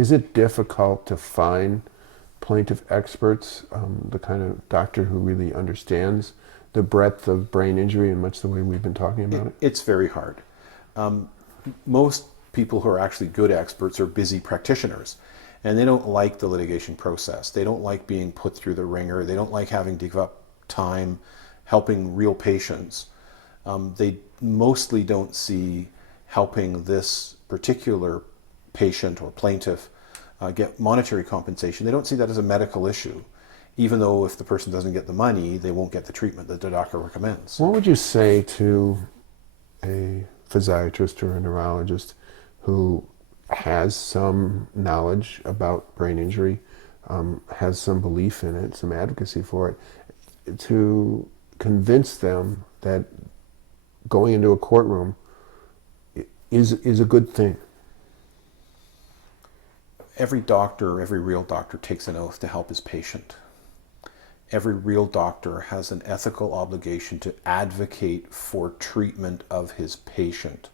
Is it difficult to find plaintiff experts, the kind of doctor who really understands the breadth of brain injury in much the way we've been talking about it? It's very hard. Most people who are actually good experts are busy practitioners, and they don't like the litigation process. They don't like being put through the ringer. They don't like having to give up time helping real patients. They mostly don't see helping this particular patient or plaintiff get monetary compensation. They don't see that as a medical issue, even though if the person doesn't get the money, they won't get the treatment that the doctor recommends. What would you say to a physiatrist or a neurologist who has some knowledge about brain injury, has some belief in it, some advocacy for it, to convince them that going into a courtroom is a good thing? Every doctor, every real doctor takes an oath to help his patient. Every real doctor has an ethical obligation to advocate for treatment of his patient.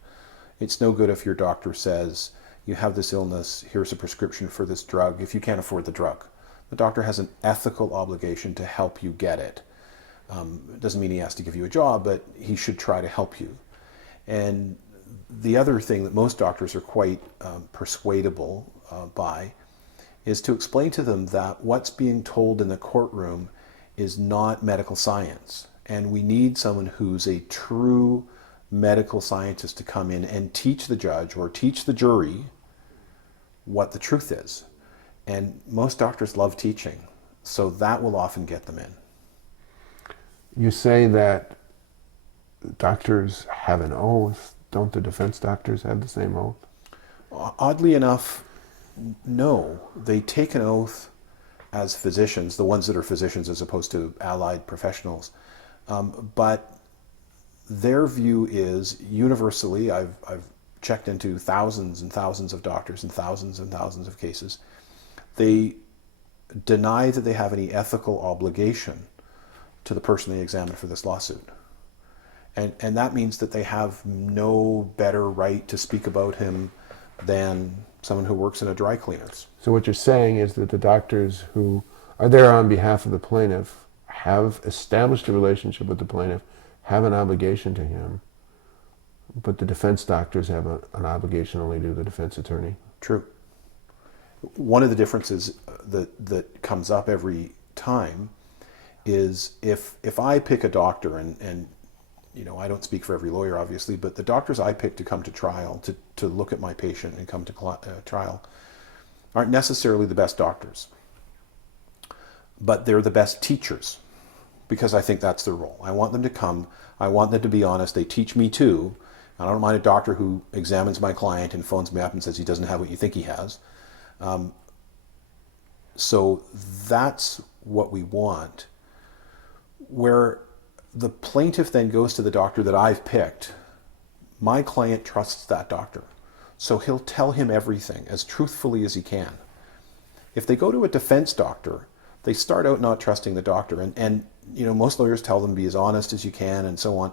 It's no good if your doctor says, you have this illness, here's a prescription for this drug, if you can't afford the drug. The doctor has an ethical obligation to help you get it. It doesn't mean he has to give you a job, but he should try to help you. And the other thing that most doctors are quite persuadable by is to explain to them that what's being told in the courtroom is not medical science. And we need someone who's a true medical scientist to come in and teach the judge or teach the jury what the truth is. And most doctors love teaching, so that will often get them in. You say that doctors have an oath. Don't the defense doctors have the same oath? Oddly enough, no. They take an oath as physicians, the ones that are physicians as opposed to allied professionals. But their view is universally, I've checked into thousands and thousands of doctors and thousands of cases, they deny that they have any ethical obligation to the person they examined for this lawsuit. And that means that they have no better right to speak about him than someone who works in a dry cleaners. So what you're saying is that the doctors who are there on behalf of the plaintiff have established a relationship with the plaintiff, have an obligation to him, but the defense doctors have an obligation only to the defense attorney. True. One of the differences that comes up every time is if I pick a doctor, and you know, I don't speak for every lawyer obviously, but the doctors I pick to come to trial, to look at my patient and come to trial, aren't necessarily the best doctors, but they're the best teachers, because I think that's their role. I want them to come, I want them to be honest, they teach me too. I don't mind a doctor who examines my client and phones me up and says he doesn't have what you think he has. So that's what we want. Where the plaintiff then goes to the doctor that I've picked, my client trusts that doctor. So he'll tell him everything as truthfully as he can. If they go to a defense doctor, they start out not trusting the doctor. And you know, most lawyers tell them be as honest as you can and so on.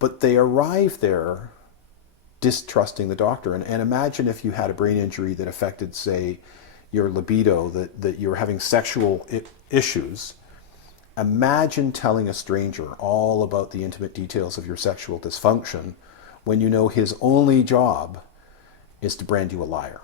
But they arrive there distrusting the doctor. And imagine if you had a brain injury that affected, say, your libido, that you're having sexual issues. Imagine telling a stranger all about the intimate details of your sexual dysfunction when you know his only job is to brand you a liar.